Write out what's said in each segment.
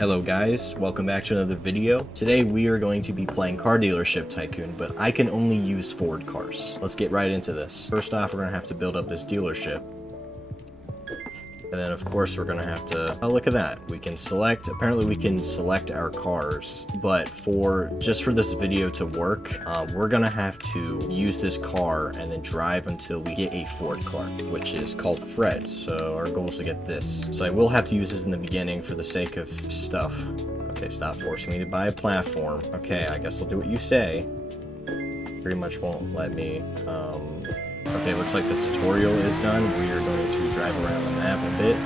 Hello guys, welcome back to another video. Today we are going to be playing Car Dealership Tycoon, but I can only use Ford cars. Let's get right into this. First off, we're gonna have to build up this dealership. And then of course we're gonna have to, oh look at that. Apparently we can select our cars, but just for this video to work, we're gonna have to use this car and then drive until we get a Ford car, which is called Fred. So our goal is to get this. So I will have to use this in the beginning for the sake of stuff. Okay, stop forcing me to buy a platform. Okay, I guess I'll do what you say. Pretty much won't let me, okay, looks like the tutorial is done. We are going to drive around the map a bit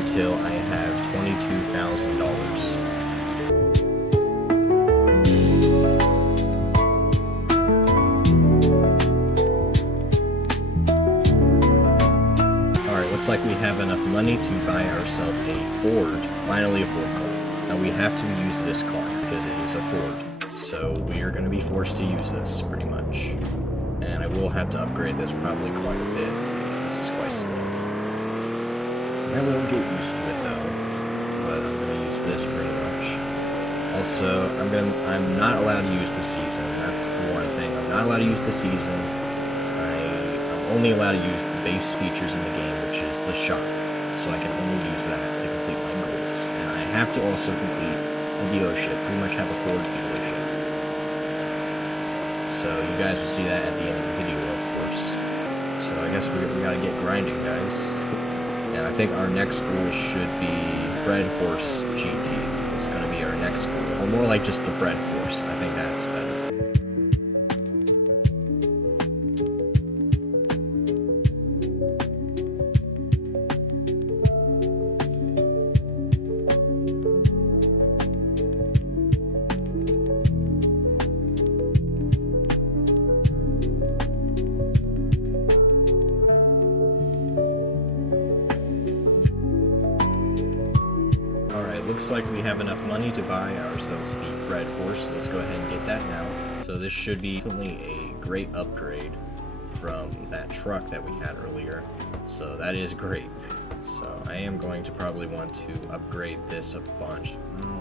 until I have $22,000. Alright, looks like we have enough money to buy ourselves a Ford. Finally a Ford car. Now we have to use this car because it is a Ford. So we are going to be forced to use this pretty much. And I will have to upgrade this probably quite a bit. This is quite slow. I will get used to it though, but I'm going to use this pretty much. Also, I'm not allowed to use the season. That's the one thing. I'm not allowed to use the season. I'm only allowed to use the base features in the game, which is the shop. So I can only use that to complete my goals. And I have to also complete a dealership, pretty much have a Ford dealership. So you guys will see that at the end of the video, of course. So I guess we gotta get grinding, guys. And I think our next goal should be Fred Horse GT. It's gonna be our next goal. Or more like just the Fred Horse. I think that's better. Looks like we have enough money to buy ourselves the Fred Horse. Let's go ahead and get that now. So this should be definitely a great upgrade from that truck that we had earlier. So that is great. So I am going to probably want to upgrade this a bunch.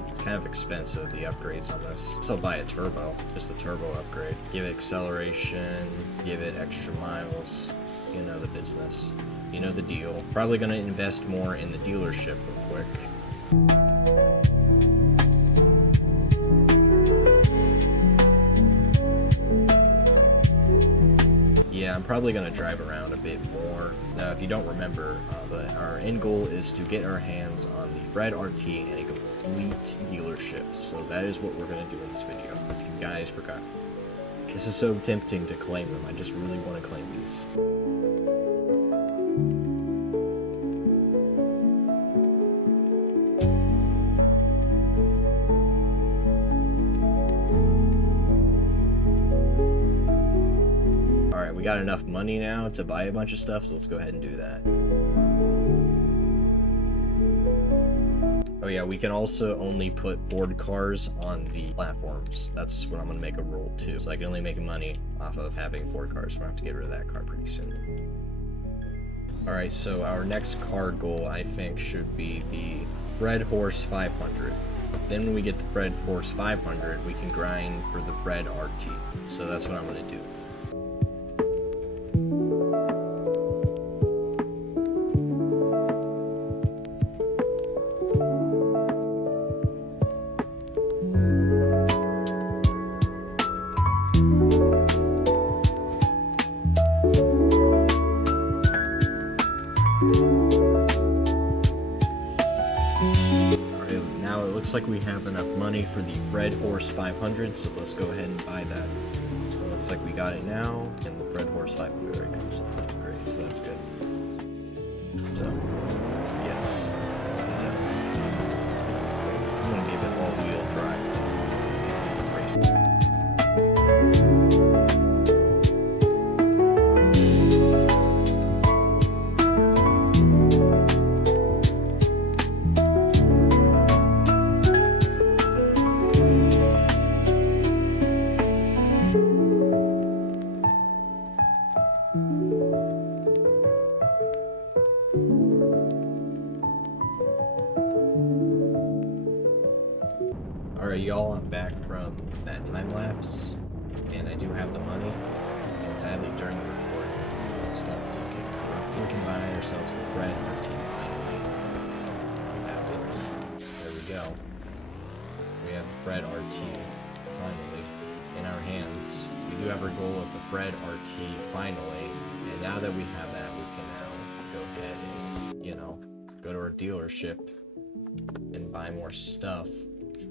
It's kind of expensive, the upgrades on this. So I'll buy a turbo, just a turbo upgrade. Give it acceleration, give it extra miles. You know the business. You know the deal. Probably going to invest more in the dealership real quick. Yeah, I'm probably going to drive around a bit more. Now, if you don't remember, but our end goal is to get our hands on the Fred RT and a complete dealership. So that is what we're going to do in this video, if you guys forgot. This is so tempting to claim them. I just really want to claim these. We got enough money now to buy a bunch of stuff, so let's go ahead and do that. Oh yeah, we can also only put Ford cars on the platforms. That's what I'm going to make a rule too. So I can only make money off of having Ford cars, so I have to get rid of that car pretty soon. Alright, so our next car goal, I think, should be the Fred Horse 500. Then when we get the Fred Horse 500, we can grind for the Fred RT. So that's what I'm going to do. Looks like we have enough money for the Fred Horse 500, so let's go ahead and buy that. So it looks like we got it now, and the Fred Horse 500 there it comes. Great, so that's good. So, yes, it does. I'm going to give it all-wheel drive. Racing. Alright, y'all, I'm back from that time lapse, and I do have the money, and sadly during the recording, stuff did get corrupted. We can buy ourselves the Fred RT finally. We have it. There we go. We have the Fred RT finally in our hands. We do have our goal of the Fred RT finally, and now that we have that, we can now go ahead and, you know, go to our dealership and buy more stuff.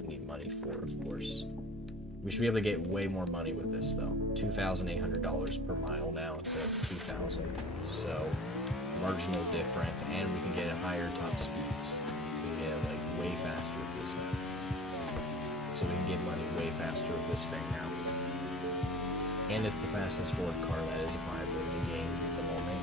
We need money for, of course. We should be able to get way more money with this though. $2,800 per mile now instead of 2,000. So marginal difference, and we can get a higher top speeds. We can get like way faster with this now. So we can get money way faster with this thing now. And it's the fastest Ford car that is viable in the game at the moment.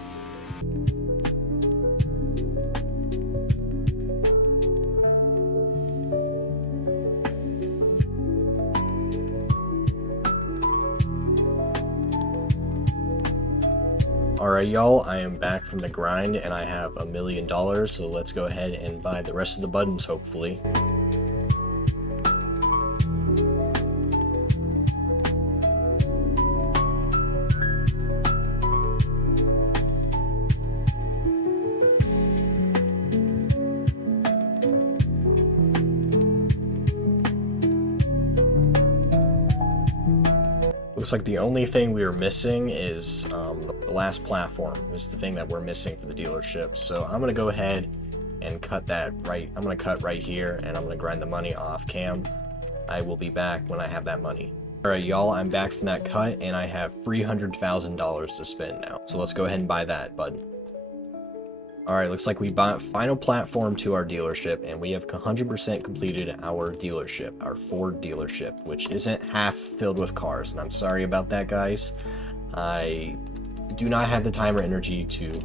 Alright y'all, I am back from the grind and I have $1 million, so let's go ahead and buy the rest of the buttons hopefully. Looks like the only thing we are missing is the last platform is the thing that we're missing for the dealership. So I'm gonna go ahead and cut that right. I'm gonna cut right here and I'm gonna grind the money off cam. I will be back when I have that money. Alright y'all, I'm back from that cut and I have $300,000 to spend now. So let's go ahead and buy that button. Alright, looks like we bought final platform to our dealership and we have 100% completed our dealership, our Ford dealership, which isn't half filled with cars. And I'm sorry about that, guys. I do not have the time or energy to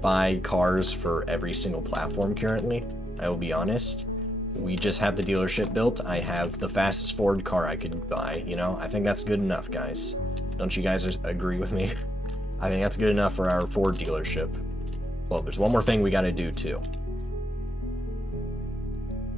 buy cars for every single platform currently. I will be honest. We just have the dealership built. I have the fastest Ford car I could buy, you know? I think that's good enough, guys. Don't you guys agree with me? I think that's good enough for our Ford dealership. Well, there's one more thing we gotta do too.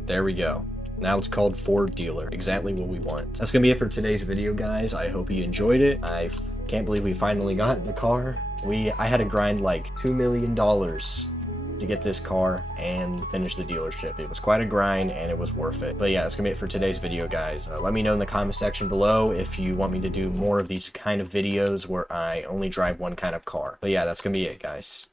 There we go. Now it's called Ford Dealer. Exactly what we want. That's gonna be it for today's video, guys. I hope you enjoyed it. I can't believe we finally got the car. I had to grind like $2 million to get this car and finish the dealership. It was quite a grind and it was worth it. But yeah, that's gonna be it for today's video, guys. Let me know in the comment section below if you want me to do more of these kind of videos where I only drive one kind of car. But yeah, that's gonna be it, guys.